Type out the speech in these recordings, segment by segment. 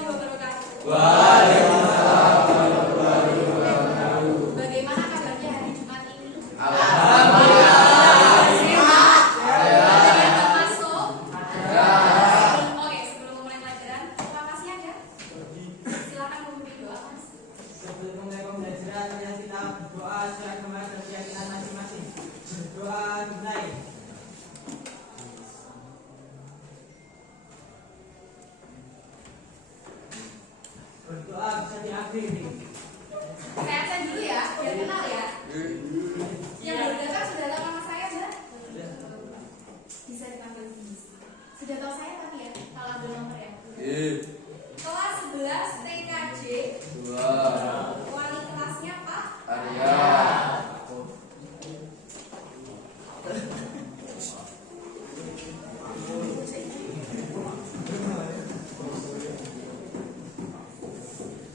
warahmatullahi wabarakatuh. Waalaikumsalam warahmatullahi wabarakatuh. Bagaimana kabarnya hari Jumat ini? Alhamdulillah. Sehat. Ada yang nggak masuk? Oke, sebelum mulai pelajaran, makasih ada. Silakan memimpin doa, Mas. Sebelum memulai pembelajaran, mari kita berdoa sesuai agama dan keyakinan masing-masing. Berdoa dimulai. Berdoa bisa diakhiri. Saya absen dulu ya, biar kenal ya. Yang baru datang sudah tahu nama saya, Mbak? Bisa dipanggil Bis. Sudah tahu saya tapi ya, kalau ambil nomor ya. Kelas 11 TKJ. Wali kelasnya Pak Arya.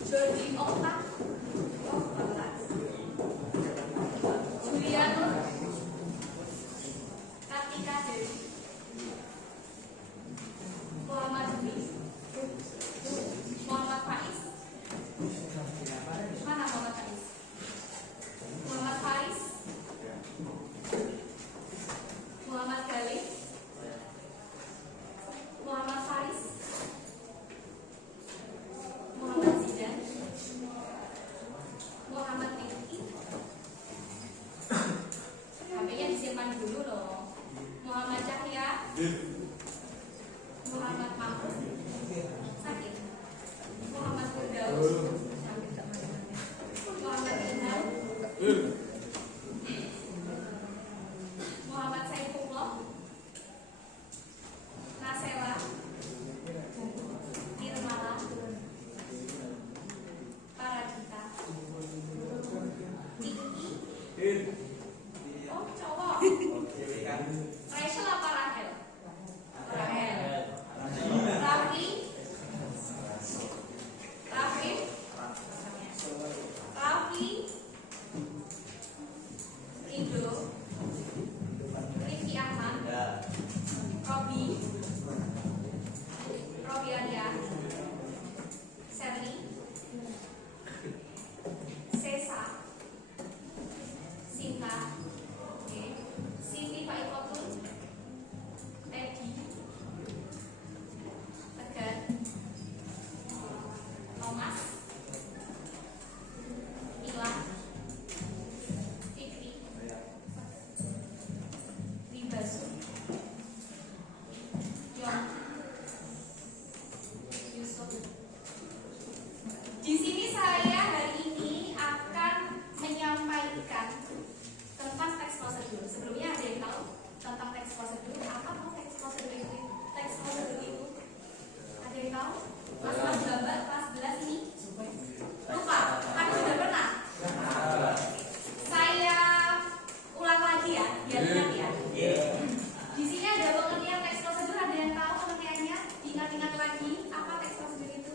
Jordi Okta. Julianur. Kartika Dewi. Muhammad Dwi. Muhammad Faiz. Mana Muhammad Faiz? Muhammad Faris. Muhammad Galih. Muhammad Faris. Muhammad Zidan. Muhammad Rizki. HP-nya disimpan dulu loh. Muhammad Cahya. Muhammad Mahmud. Sakit. Muhammad Firdaus. Muhammad Ilham. Muhammad Saifullah. Nasela. Nirmala. Paradita. Niki. Oh, cowok. Rachel apa Rahel? Rahel. Raffi. Raffi. Raffi. Rido. Rifki Ahmad. Robi. Robi Aryan. Sally. Sesa. Sinta. Oke. Siti Faikotun. Teddy. Tegar. Thomas. Ilan. Fikri. Ribasu. Yon. Yusuf. Di sini saya hari ini akan menyampaikan tentang teks prosedur. Sebelumnya ada yang tahu tentang teks prosedur? Apa teks prosedur itu? Teks prosedur itu ada yang tahu? Mas gambar kelas 11 ini? Lupa? Kan sudah pernah? Saya ulang lagi ya, biar ingat ya. Di sini ada pengertian teks prosedur. Ada yang tahu pengertiannya? Ingat-ingat lagi apa teks prosedur itu?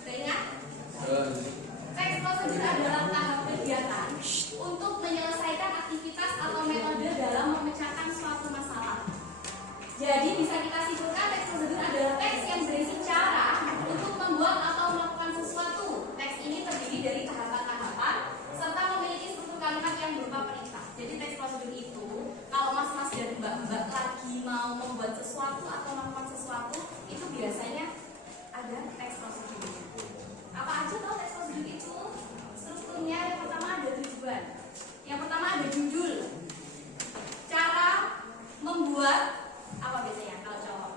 Sudah ingat? Teks prosedur adalah tahap kegiatan untuk menyelesaikan aktivitas atau metode dalam memecahkan suatu masalah. Jadi bisa kita simpulkan teks prosedur adalah teks yang berisi cara untuk membuat atau melakukan sesuatu. Teks ini terdiri dari tahapan-tahapan serta memiliki struktur kalimat yang berupa perintah. Jadi teks prosedur itu kalau mas-mas dan mbak-mbak lagi mau membuat sesuatu atau melakukan sesuatu, itu biasanya ada teks prosedur. Apa aja tau teks prosedur itu? Strukturnya yang pertama ada tujuan. Yang pertama ada judul. Cara membuat apa biasanya kalau cowok?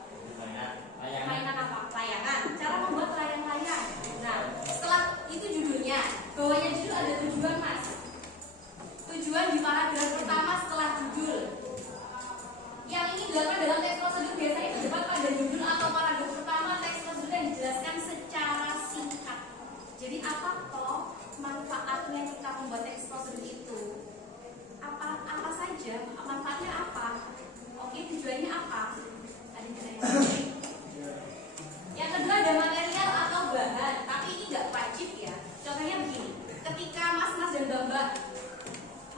Mainan apa? Layangan. Cara membuat layang-layang. Nah, setelah itu judulnya, bawahnya judul ada tujuan, Mas. Tujuan di paragraf pertama setelah judul. Yang ini dilakukan dalam teks prosedur biasanya terdapat pada judul atau paragraf pertama teks prosedur yang dijelaskan secara singkat. Jadi apa toh manfaatnya kita membuat teks prosedur itu? Apa saja? Manfaatnya apa? Oke, tujuannya apa? Tadi saya yang kedua ada material atau bahan, tapi ini nggak wajib ya. Contohnya begini, ketika mas-mas dan mbak-mbak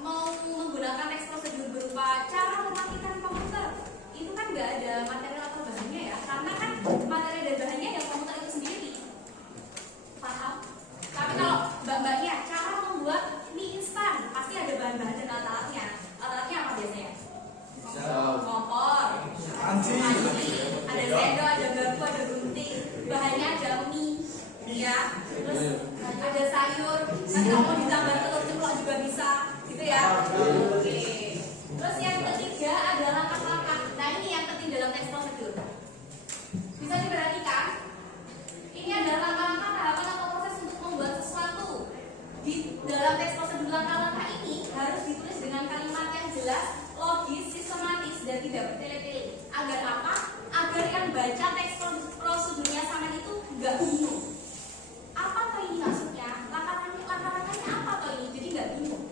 mau menggunakan teks prosedur berupa cara mematikan komputer, itu kan nggak ada material atau bahannya ya, karena kan materi dan bahannya yang komputer itu sendiri. Terus ada sayur, nanti kalau mau ditambah telur ceplok juga bisa, gitu ya. Oke. Terus yang ketiga adalah langkah-langkah. Nah ini yang penting dalam teks prosedur. Bisa diperhatikan. Ini adalah langkah-langkah tahapan atau proses untuk membuat sesuatu. Di dalam teks prosedur langkah-langkah ini harus ditulis dengan kalimat yang jelas, logis, sistematis, dan tidak bertele-tele. Agar apa? Agar yang baca teks prosedurnya sama itu nggak bingung. Apa toh ini maksudnya? Langkah-langkahnya apa toh ini? Jadi nggak bingung.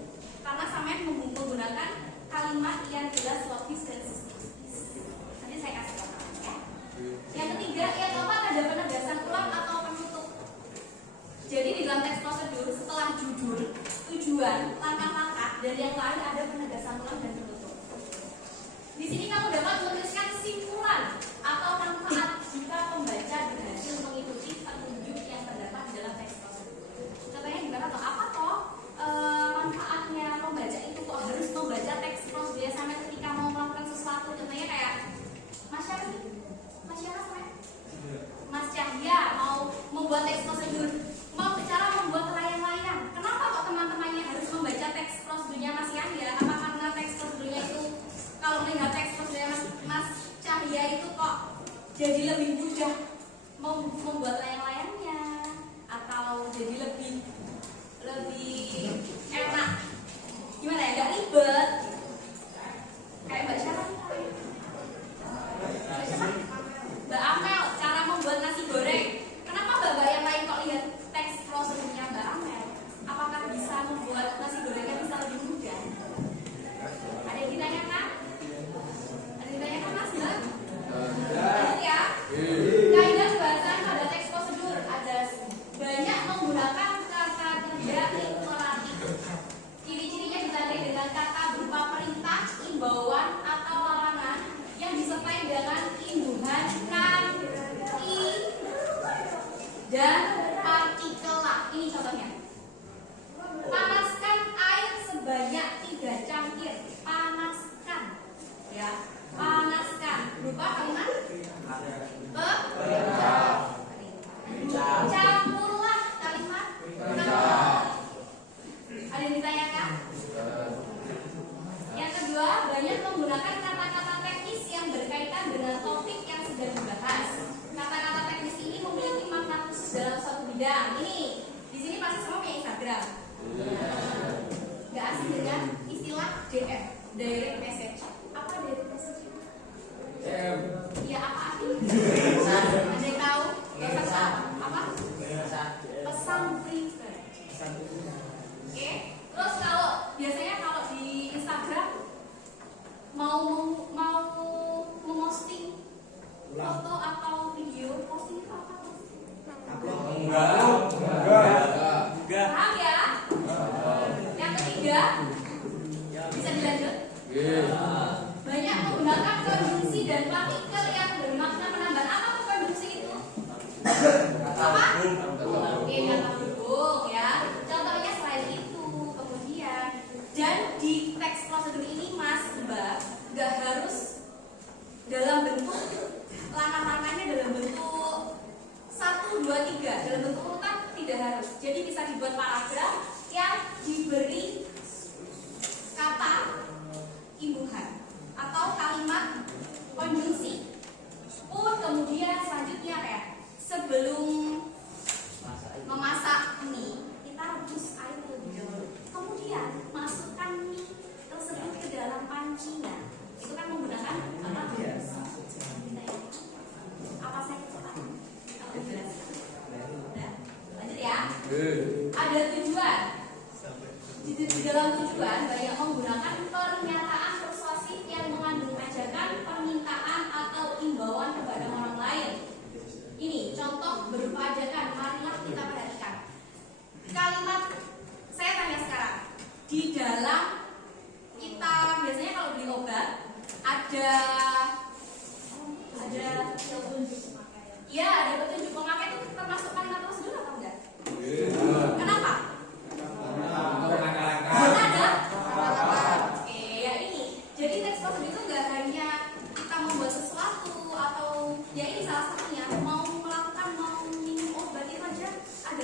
Karena sampean menggunakan kalimat yang jelas, logis, dan sistematis. Nanti saya kasih contoh ya. Yang ketiga, yang keempat ada penegasan ulang atau penutup. Jadi di dalam teks prosedur setelah judul, tujuan, langkah-langkah, dan yang lain ada penegasan ulang dan penutup. Di sini kamu dapat menuliskan kesimpulan atau manfaat jika pembaca berhasil mengikuti petunjuk yang terdapat di dalam teks prosedur. Contohnya gimana toh? Apa toh manfaatnya pembaca itu kok harus membaca teks prosedur sampai ketika mau melakukan sesuatu? Contohnya kayak Mas Cahya mau membuat teks prosedur, mau bicara membuat layang-layang. Kenapa kok teman-temannya harus membaca teks prosedurnya Mas Cahya? Apa karena teks prosedurnya itu, kalau melihat teks prosedurnya Mas Cahya itu kok jadi lebih mudah mau membuat layang-layangnya, atau jadi lebih enak? Gimana ya? Gak ribet. Kayak Mbak siapa? Mbak Amel, cara membuat nasi goreng. Kenapa Mbak yang lain kok lihat teks prosedurnya Mbak Amel? Apakah bisa membuat nasi gorengnya bisa lebih mudah? Ada yang ditanyakan? Ada yang ditanyakan Mas Mbak? Lanjut ya. Kaidah pembahasan pada teks prosedur ada banyak menggunakan kata kerja imperatif. Ciri-cirinya ditandai dengan kata berupa perintah, imbauan, atau larangan yang disertai dengan imbuhan kan, i, dan partikel la. Ini contohnya. Panaskan air sebanyak 3 cangkir. Panaskan, ya. Panaskan. Berupa kalimat campurlah kalimat. Ada yang ditanyakan? Yang kedua, banyak menggunakan kata-kata teknis yang berkaitan dengan topik yang sedang dibahas. Kata-kata teknis ini memiliki makna khusus dalam suatu bidang. Ini di sini pasti semua punya Instagram. Gak asing dengan istilah DM, direct message. Apa direct message? Ya apa artinya? Ada yang tahu? Gak usah tahu. Apa? Pesan pribadi. Oke. Terus kalau biasanya kalau di Instagram mau memposting foto atau video, posting itu apa? Enggak. Paham ya? Yang ketiga, bisa dilanjut? Banyak menggunakan konjungsi dan partikel yang bermakna menambah. Apa tuh konjungsi itu? Apa? Oke, kata hubung ya. Contohnya selain itu, kemudian dan di teks prosedur ini Mas Mbak nggak harus dalam bentuk langkah-langkahnya dalam bentuk 1, 2, 3 dalam bentuk urutan, tidak harus. Jadi bisa dibuat paragraf yang diberi kata imbuhan atau kalimat konjungsi. Pun kemudian selanjutnya kayak sebelum memasak mie kita rebus air terlebih dahulu. Kemudian masukkan mie tersebut ke dalam pancinya. Itu kan menggunakan apa? Apa saya katakan? Lanjut ya. Ada tujuan. Di dalam tujuan banyak menggunakan pernyataan persuasif yang mengandung ajakan, permintaan atau imbauan kepada orang lain. Ini contoh berupa ajakan. Marilah kita perhatikan. Kalimat saya tanya sekarang. Di dalam kita biasanya kalau beli obat ada petunjuk memakai itu termasuk kalimat prosedur atau enggak? Kenapa? Ada. Oke, ya ini. Jadi teks prosedur itu enggak hanya kita membuat sesuatu atau ya ini salah satunya mau melakukan mau minum obat itu aja ada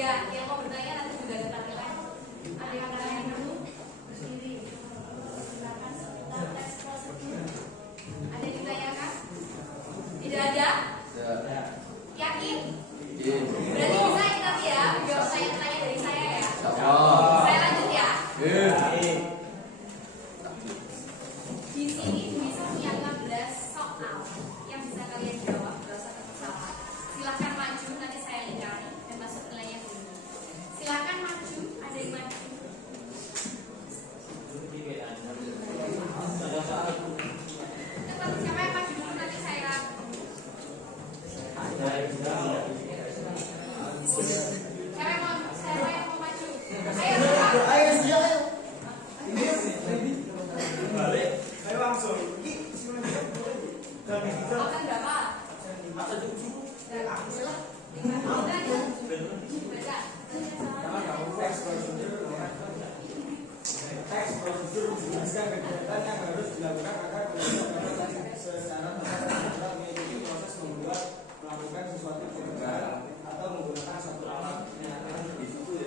Ya, yang mau bertanya nanti juga ada tampilan. Ada yang bertanya dulu berdiri. Silakan seputar tes prosedur. Ada yang ditanyakan? Tidak ada? Yakin? Berarti bisa ini nanti ya, jawab tanya-tanya dari saya ya. Saya lanjut ya. Di sini bisa punya 15 soal yang bisa kalian jawab, gak usah takut salah. Silahkan maju, nanti saya lihat dan masuk nilainya dulu. Silahkan maju, ada yang maju. Cepat, siapa yang maju dulu nanti saya lihat. Siapa yang mau maju? Ayo, cepat. Absen berapa? Teks prosedur menjelaskan kegiatan yang harus dilakukan agar kegiatan secara tepat mengikuti proses membuat melakukan sesuatu pekerjaan atau menggunakan satu alat yang akan disitu ya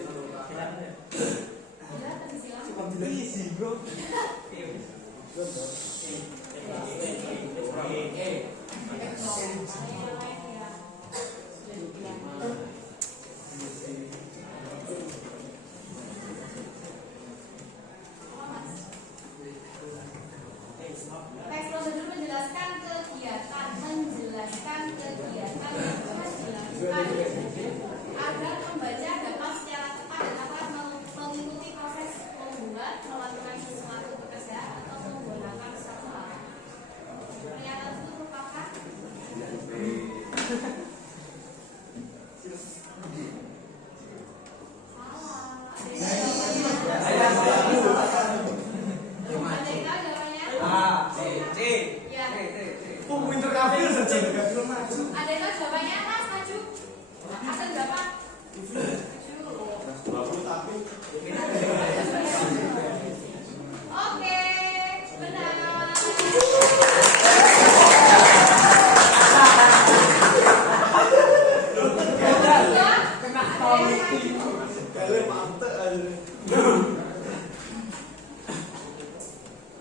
Teks prosedur menjelaskan kegiatan yang harus dilakukan agar pembaca dapat secara cepat dan dapat mengikuti proses membuat, melakukan sesuatu pekerjaan atau menggunakan satu alat. Pernyataan itu merupakan salah. Ada yang tahu jawabannya? Ya. Ada yang tahu jawabannya? Mas, maju. Absen berapa? Oke, benar.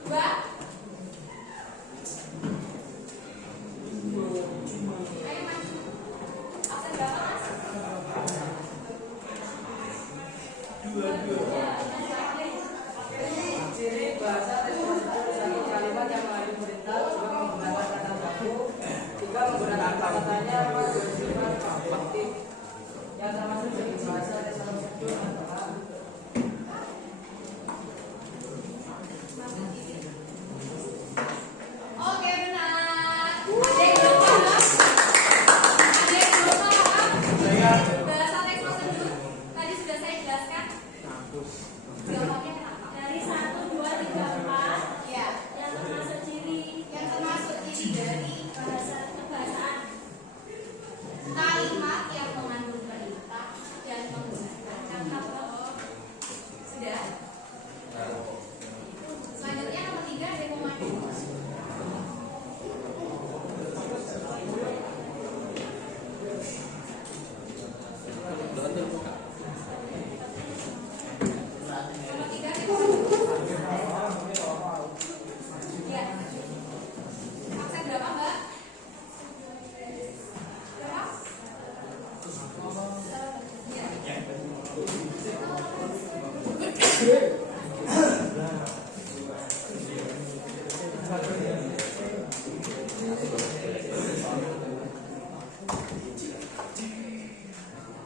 Dua. Ayo maju. Absen berapa, Mas? Ciri bahasa teks prosedur satu kalimat yang mengandung perintah, dua menggunakan kata baku, tiga menggunakan kata-katanya, empat bersifat objektif. Yang termasuk jenis bahasa teks prosedur adalah Oke, benar. Ada yang belum paham? Ada yang belum paham? Bahasa teks prosedur tadi sudah saya jelaskan. Jawabannya kenapa? Dari 1, 2, 3, 4 Ya, yang termasuk ciri dari bahasa kebahasaan. kalimat yang mengandung perintah dan menggunakan kata pokok. Sudah. Selanjutnya nomor 3 ada yang mau maju. Nomor 3 ada yang mau maju. Ya. Absen berapa, Mbak? Berapa? Ya.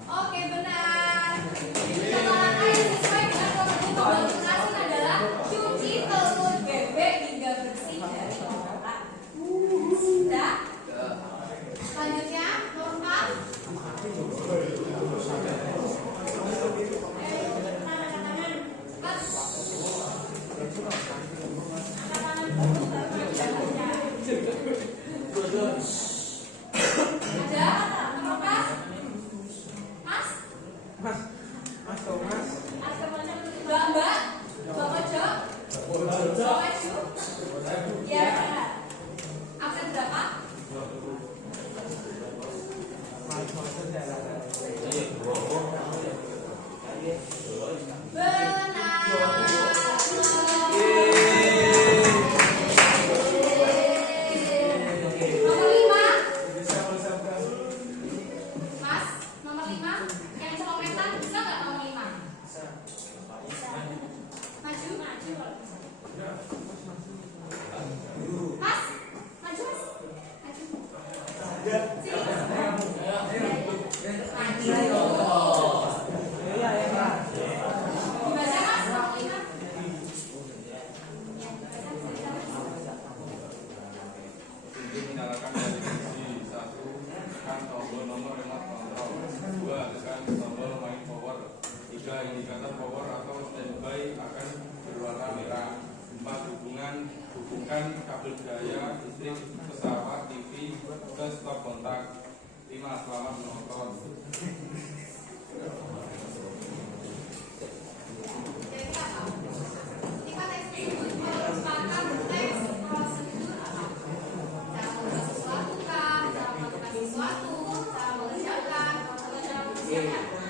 Oke, benar. Contoh langkah yang sesuai dengan prosedur pembangunan asin adalah cuci telur bebek hingga bersih dari kotoran. Sudah? Selanjutnya, nomor 4. Cepat. Ada? Nomor 4. Mas? Mas Thomas. Mbak? Mbak Ojo? Mbak Maju? Ya. Absen berapa? Mas indikator power atau standby akan berwarna merah. 4. Hubungkan kabel daya listrik pesawat TV ke stop kontak. 5. Selamat menonton. Jadi apa? Tipe teks tersebut merupakan teks prosedur apa? Cara melakukan sesuatu kah? Cara melakukan sesuatu? Cara mengerjakan? Atau cara mempersiapkan?